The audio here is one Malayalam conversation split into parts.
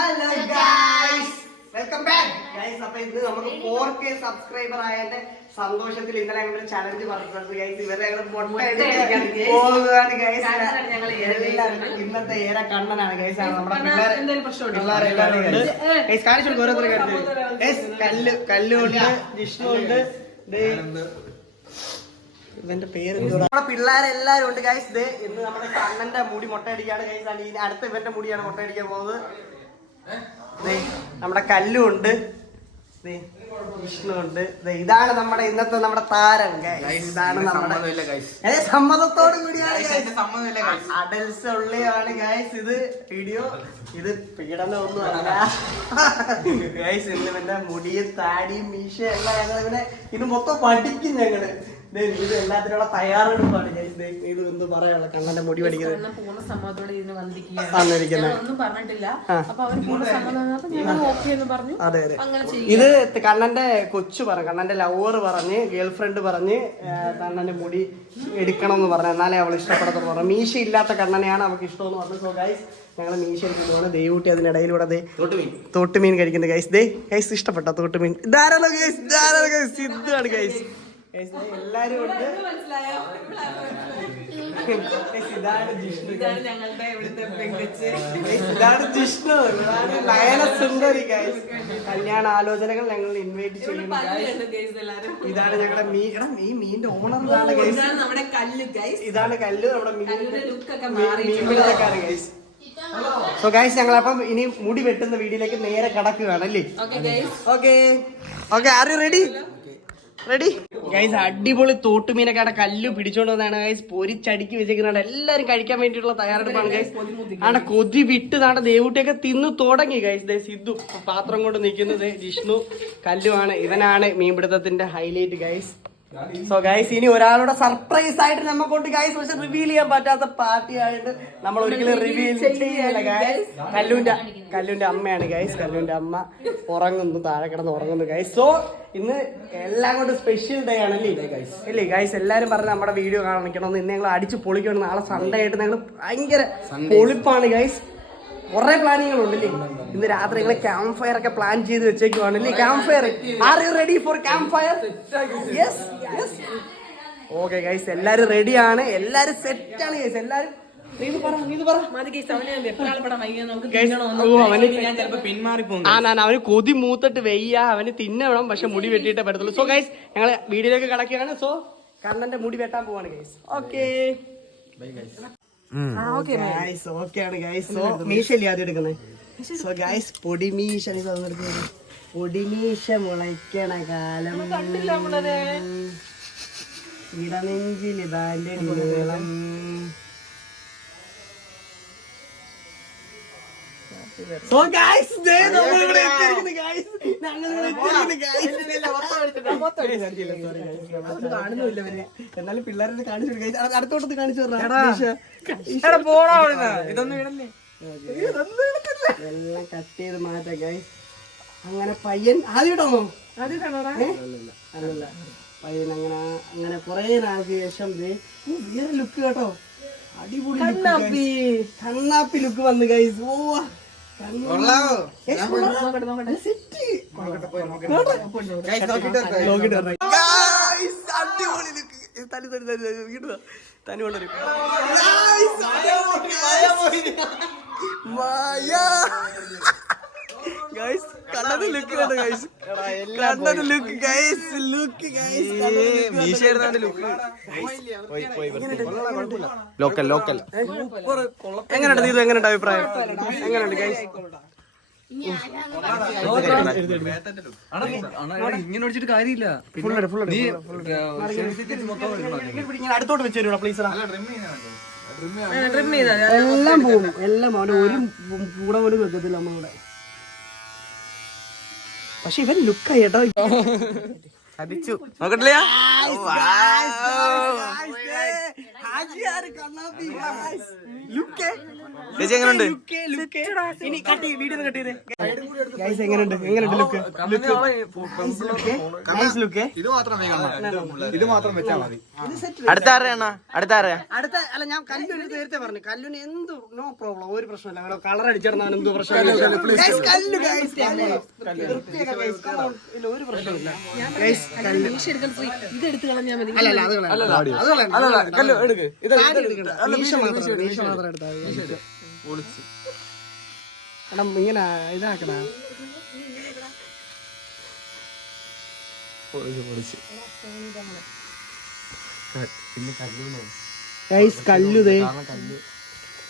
Hello guys welcome back guys അപ്പൊ ഇന്ന് നമുക്ക് ഫോർ കെ സബ്സ്ക്രൈബർ ആയതിന്റെ സന്തോഷത്തിൽ ഇന്നലെ ഞങ്ങൾ ചലഞ്ച് പറഞ്ഞിട്ടുണ്ട് ഗൈസ് ഇവരെ ഞങ്ങൾ പോകുകയാണ് ഗൈസ് ഇന്നത്തെ ഏര കണ്ണനാണ് ഗൈസ് നമ്മുടെ കാണിച്ചു ഗൈസ് കല്ല് കല്ലുണ്ട് ജിഷ്ണു ഉണ്ട് ഇവന്റെ പേര്? നമ്മുടെ പിള്ളേരെല്ലാരും ഉണ്ട് ഗൈസ് ദേ ഇന്ന് നമ്മുടെ കണ്ണന്റെ മുടി മുട്ടയടിക്കാണ് ഗൈസ് ഇനി അടുത്ത ഇവന്റെ മുടിയാണ് മുട്ടയടിക്കാൻ പോകുന്നത്. നമ്മുടെ കല്ലും ഉണ്ട്. വിഷ്ണു ഉണ്ട്. ഇതാണ് നമ്മുടെ ഇന്നത്തെ നമ്മുടെ താരം. ഇതാണ് നമ്മുടെ സമ്മതത്തോട് കൂടിയാണ് അഡൽസ് ഉള്ളിയാണ് ഗൈസ് ഇത് വീഡിയോ ഇത് പീഡനം ഒന്നും അല്ല ഗൈസ് ഇന്ന് പിന്നെ മുടിയും താടിയും മീശ എല്ലാം ഞങ്ങൾ ഇവനെ ഇത് മൊത്തം പഠിക്കും ഞങ്ങൾ. ഇത് എല്ലാത്തിനുള്ള തയ്യാറെടുപ്പാണ്. ഗൈസ് ദേ, ഇത് എന്ത് പറയാനുള്ള കണ്ണന്റെ മുടി പഠിക്കുന്നത്? പൂർണ സമ്മതത്തോടെ ഇതിന് വന്നിരിക്കുകയാണ്. വന്നിരിക്കുന്നത്. ഒന്നും പറഞ്ഞിട്ടില്ല. അപ്പൊ അവർ പൂർണ സമ്മതം ഞാൻ ഓക്കെ എന്ന് പറഞ്ഞു. അതെ അതെ. ഇത് കണ്ണന്റെ കൊച്ചു പറഞ്ഞു കണ്ണന്റെ ലവർ പറഞ്ഞ് ഗേൾ ഫ്രണ്ട് പറഞ്ഞ് കണ്ണന്റെ മുടി എടുക്കണം എന്ന് പറഞ്ഞു. എന്നാലേ അവൾ ഇഷ്ടപ്പെടത്തുള്ളൂ പറഞ്ഞു. മീശ ഇല്ലാത്ത കണ്ണനെയാണ് അവൾക്ക് ഇഷ്ടമെന്ന് പറഞ്ഞു. സോ ഗൈസ് ഞങ്ങൾ മീശ എടുക്കുന്നതാണ്. ദൈവൂട്ടി അതിനിടയിലൂടെ ദേ തോട്ടുമീൻ. കഴിക്കുന്നത്. ഗൈസ് ദേ ഗൈസ് ഇഷ്ടപ്പെട്ട തോട്ടുമീൻ? ധാരാളം ഗൈസ് ധാരാളം ഗൈസ് ഇതാണ് ഗൈസ് എല്ലാരും ഉണ്ട്. ഇതാണ് ജിഷ്ണു. ഇതാണ് ഞങ്ങളുടെ ഇവിടുത്തെ പെങ്കൊച്ച്. ഇതാണ് ജിഷ്ണു. ഇതാണ് നയന സുന്ദരി ഗൈസ് കല്യാണ ആലോചനകൾ ഞങ്ങൾ ഇൻവൈറ്റ് ചെയ്യുന്നു ഇതാണ് ഞങ്ങളുടെ മീൻ എടാ ഈ മീന്റെ ഓണർ ഇതാണ് ഗൈസ് ഇതാണ് നമ്മുടെ കല്ല് ഗൈസ് ഇതാണ് കല്ല് നമ്മുടെ മീൻ കല്ലിന്റെ ലുക്ക് ഒക്കെ മീൻ പിടുത്തക്കാര് ഗൈസ് സോ ഗൈസ് ഞങ്ങൾ അപ്പം ഇനി മുടി വെട്ടുന്ന വീഡിയോയിലേക്ക് നേരെ കടക്കുകയാണ് അല്ലേ? Okay okay are you ready ready guys അടിപൊളി തോട്ടുമീനൊക്കെ കല്ല് പിടിച്ചോണ്ട് വന്നാണ്. ഗൈസ് പൊരിച്ചടിക്ക് വെച്ചേക്കുന്നതാണ് എല്ലാരും കഴിക്കാൻ വേണ്ടിയിട്ടുള്ള തയ്യാറെടുപ്പാണ് ഗൈസ് ആടെ കൊതി വിട്ട് നാടെ ദേവൂട്ടിയൊക്കെ തിന്നു തുടങ്ങി ഗൈസ് ദേ സിദ്ധു പാത്രം കൊണ്ട് നിൽക്കുന്നത് ജിഷ്ണു. കല്ലുമാണ് ഇവനാണ് മീൻപിടുത്തത്തിന്റെ ഹൈലൈറ്റ് ഗൈസ് സോ ഗൈസ് ഇനി ഒരാളുടെ സർപ്രൈസ് ആയിട്ട് നമ്മ കൊണ്ട് ഗൈസ് പക്ഷെ റിവീൽ ചെയ്യാൻ പറ്റാത്ത പാർട്ടി ആയിട്ട് നമ്മൾ ഒരിക്കലും റിവീൽ ചെയ്യില്ല ഗൈസ് കല്ലുവിന്റെ കല്ലുവിന്റെ അമ്മയാണ് ഗൈസ് കല്ലുവിന്റെ അമ്മ ഉറങ്ങുന്നു താഴെ കിടന്ന് ഉറങ്ങുന്നു ഗൈസ് സോ ഇന്ന് എല്ലാം കൊണ്ട് സ്പെഷ്യൽ ഡേ ആണ് അല്ലേ? ഗൈസ് ഇല്ലേ ഗൈസ് എല്ലാരും പറഞ്ഞ് നമ്മുടെ വീഡിയോ കാണിക്കണമെന്ന് ഇന്ന് ഞങ്ങൾ അടിച്ച് പൊളിക്കണം. നാളെ സൺഡേ ആയിട്ട് ഞങ്ങൾ ഭയങ്കര പൊളിപ്പാണ് ഗൈസ് കുറെ പ്ലാനിങ്ങൾ ഉണ്ടല്ലേ ഇന്ന് രാത്രി ഞങ്ങൾ ക്യാമ്പ് ഫയർ ഒക്കെ പ്ലാൻ ചെയ്ത് വെച്ചേക്കുവാണല്ലേ? Camp fire are you ready for camp fire yes yes okay guys എല്ലാരും റെഡിയാണ് എല്ലാരും സെറ്റ് ആണ് ഗൈസ് എല്ലാരും അവന് കൊതി മൂത്തിട്ട് വെയ്യ. അവന് തിന്നണം പക്ഷെ മുടി വെട്ടിയിട്ടേ പറ്റത്തുള്ളൂ. സോ ഗൈസ് ഞങ്ങൾ വീഡിയോയിലേക്ക് കടക്കുകയാണ്. സോ കർണന്റെ മുടി വെട്ടാൻ പോവാണ് ഗൈസ് ഓക്കെ ഗൈസ് ഓക്കെ ആണ് ഗൈസ് സോ മീശല്ലേ ആദ്യം എടുക്കുന്നത്? സോ ഗൈസ് പൊടിമീശ പൊടിമീശ മുളയ്ക്കണ കാലം. ഇടനെഞ്ചിൽ ഇതാന്റെ നീളം സോ ഗൈസ് ദേ നമ്മൾ ഇവിടെ എത്തിയിരിക്കുന്നു ഗൈസ് ഞങ്ങൾ ഇവിടെ എത്തിയിരിക്കുന്നു ഗൈസ് കാണുന്നില്ല ഇവർ. എന്നാലും പിള്ളേരെ കാണിച്ചു ഗൈസ് അടുത്തോട്ടത്ത് കാണിച്ചു ഇതൊന്നും ഇടല്ലേ? എല്ലാം കട്ട് ചെയ്ത് മാറ്റാം ഗൈസ് അങ്ങനെ പയ്യൻ ആദ്യം ഇടണോ അല്ലല്ല. പയ്യൻ അങ്ങനെ അങ്ങനെ കുറെ നാൾക്ക് ശേഷം വേറെ ലുക്ക് കേട്ടോ. അടിപൊളി കണ്ണാപ്പി. കണ്ണാപ്പി ലുക്ക് വന്നു ഗൈസ് ഓ അടിപൊളി ലുക്ക് തനി തനി തനി തനി മായ ഗൈസ് ലുക്ക് കണ്ടോ guys look guys look guys local local എങ്ങനെയുണ്ട്? നീതു? എങ്ങനെയുണ്ട് അഭിപ്രായം? എങ്ങനെയുണ്ട് ഗൈസ് ഇങ്ങനെ ഒടിച്ചിട്ട് കാര്യമില്ല ഫുൾ ഫുൾ നീ അടുത്തോട്ട് വെച്ചു പ്ലീസ് ട്രിം എല്ലാം പോകും എല്ലാം അവന് ഒരു കൂടെ പോലും വെക്കത്തില്ല നമ്മളിവിടെ. പക്ഷെ ഇവൻ ലുക്കായി കേട്ടോ അടിച്ചു. നോക്കട്ടില്ല? ലുക്ക് ചേച്ചി എങ്ങനെയുണ്ട് എങ്ങനെയുണ്ട് എങ്ങനെയുണ്ട് ലുക്ക്? ലുക്ക്. ഇത് മാത്രം ഇത് മാത്രം വെച്ചാൽ മതി. അടുത്ത ആരെയാണ് അടുത്ത ആരാ? അടുത്ത അല്ല ഞാൻ കല്ലൂര് നേരത്തെ പറഞ്ഞു. കല്ലൂന് എന്ത് നോ പ്രോബ്ലം ഒരു പ്രശ്നമില്ല. കളർ അടിച്ചിടന്നാണ് എന്ത് പ്രശ്നമില്ല ഒരു പ്രശ്നമില്ല. ഇതെടുത്ത് കളഞ്ഞാൽ മതി. അല്ല അല്ല ഇത് മാത്രം എടുത്താൽ മതി. എടാ ഇങ്ങനെ ഇതാക്കണ ഗൈസ് കല്ലുതേ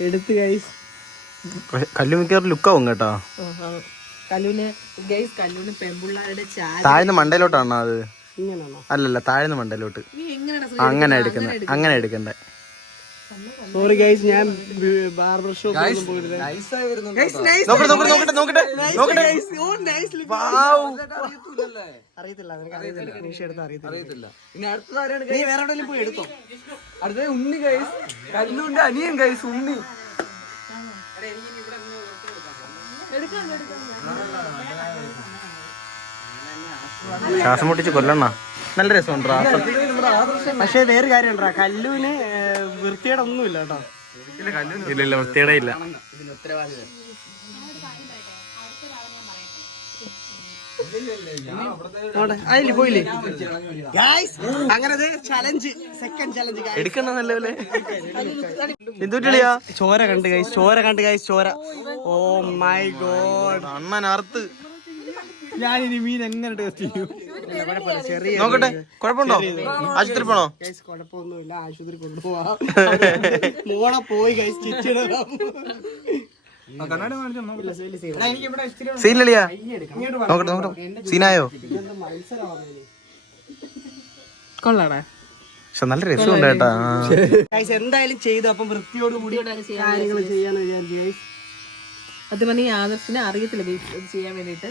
എടുത്ത് ഗൈസ് കല്ലു മിക്കവാറും ലുക്കാവും കേട്ടോ. ഗൈസ് താഴ്ന്ന മണ്ടയിലോട്ടാണോ അത്? അല്ലല്ല താഴ്ന്ന മണ്ടയിലോട്ട്. അങ്ങനെ എടുക്കുന്നത് അങ്ങനെ എടുക്കണ്ടേ. സോറി ഗൈസ് ഞാൻ ബാർബർ ഷോപ്പ് oh, ഇനി അടുത്തതാരാണ് നീ വേറെ പോയി എടുത്തോ? ഉണ്ണി കല്ലുണ്ട് അനിയൻ ഉണ്ണി. ശ്വാസം പൊട്ടിച്ച് കൊല്ലണ്ണ നല്ല രസമുണ്ടോ പക്ഷേ വേറെ കാര്യമുണ്ടാ കല്ലൂന് വൃത്തിയുടെ ഒന്നുമില്ല കേട്ടോ ഇല്ല ഇല്ല വൃത്തിയുടെ ഇല്ല അതിൽ പോയില്ലേ? ഗായ്സ് അങ്ങനെ ചലഞ്ച് സെക്കൻഡ് ചലഞ്ച് നല്ലപോലെ ചോര കണ്ട് ഗൈസ് ചോര കണ്ട് ഗൈസ് ചോര. ഓ മൈ ഗോഡ് അണ്ണൻ അറുത്ത്. ഞാനിനി മീൻ എങ്ങനെ ടേസ്റ്റ് ചെയ്യും? നോക്കട്ടെ കുഴപ്പമുണ്ടോ? ആശുപത്രി പോണോ? കുഴപ്പമൊന്നുമില്ല. ആശുപത്രി കൊണ്ടുപോവാം. മോളെ പോയി സീനിലിയാ. നോക്കട്ടെ നോക്കട്ടെ. സീനായോ? കൊള്ളാടാ. പക്ഷെ നല്ല രസം കേട്ടാ. എന്തായാലും ചെയ്തു. അപ്പം വൃത്തിയോട് കൂടി കാര്യങ്ങൾ ചെയ്യാന്ന് വിചാരിച്ചു ഗൈസ് അത് പറഞ്ഞ ആദർശിനെ അറിയത്തില്ല ചെയ്യാൻ വേണ്ടിട്ട്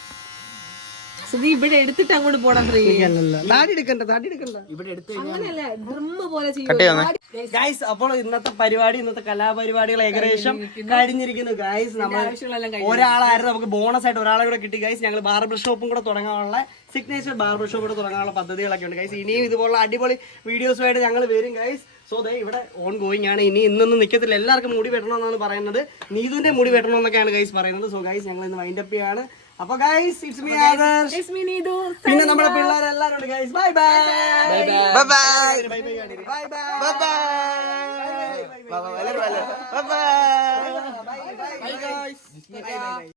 സുധി ഇവിടെ എടുത്തിട്ട് അങ്ങോട്ട് പോടാൻ ശ്രീ അല്ലല്ല. താടി എടുക്കണ്ട താടി എടുക്കണ്ട. അങ്ങനെയല്ല ഡ്രമ്മ് പോലെ ഗൈസ് അപ്പോൾ ഇന്നത്തെ പരിപാടി ഇന്നത്തെ കലാപരിപാടികൾ ഏകദേശം കഴിഞ്ഞിരിക്കുന്നു. ഗൈസ് നമ്മൾ ഒരാളായിരുന്നു നമുക്ക് ബോണസ് ആയിട്ട് ഒരാളെ കൂടെ കിട്ടി. ഗൈസ് ഞങ്ങൾ ബാർബർ ഷോപ്പും കൂടെ തുടങ്ങാനുള്ള സിഗ്നേച്ചർ ബാർബർ ഷോപ്പ് കൂടെ തുടങ്ങാനുള്ള പദ്ധതികളൊക്കെ ഉണ്ട് ഗൈസ് ഇനിയും ഇതുപോലുള്ള അടിപൊളി വീഡിയോസുമായിട്ട് ഞങ്ങൾ വരും. ഗൈസ് സോ ദേ ഇവിടെ ഓൺ ഗോയിങ് ആണ് ഇനി ഇന്നൊന്നും നിൽക്കത്തില്ല എല്ലാവർക്കും മുടി വെട്ടണമെന്നാണ് പറയുന്നത് നീതുവിന്റെ മുടി വെട്ടണം എന്നൊക്കെയാണ് ഗൈസ് പറയുന്നത് സോ ഗൈസ് ഞങ്ങൾ ഇന്ന് വൈൻഡ് അപ്പ് ചെയ്യാണ് അപ്പൊ ഗൈസ് ഇറ്റ്സ് മീ ആദർശ് പിന്നെ നമ്മുടെ പിള്ളേരെല്ലാരും ഉണ്ട് guys bye bye bye bye bye bye bye bye bye bye bye bye bye bye bye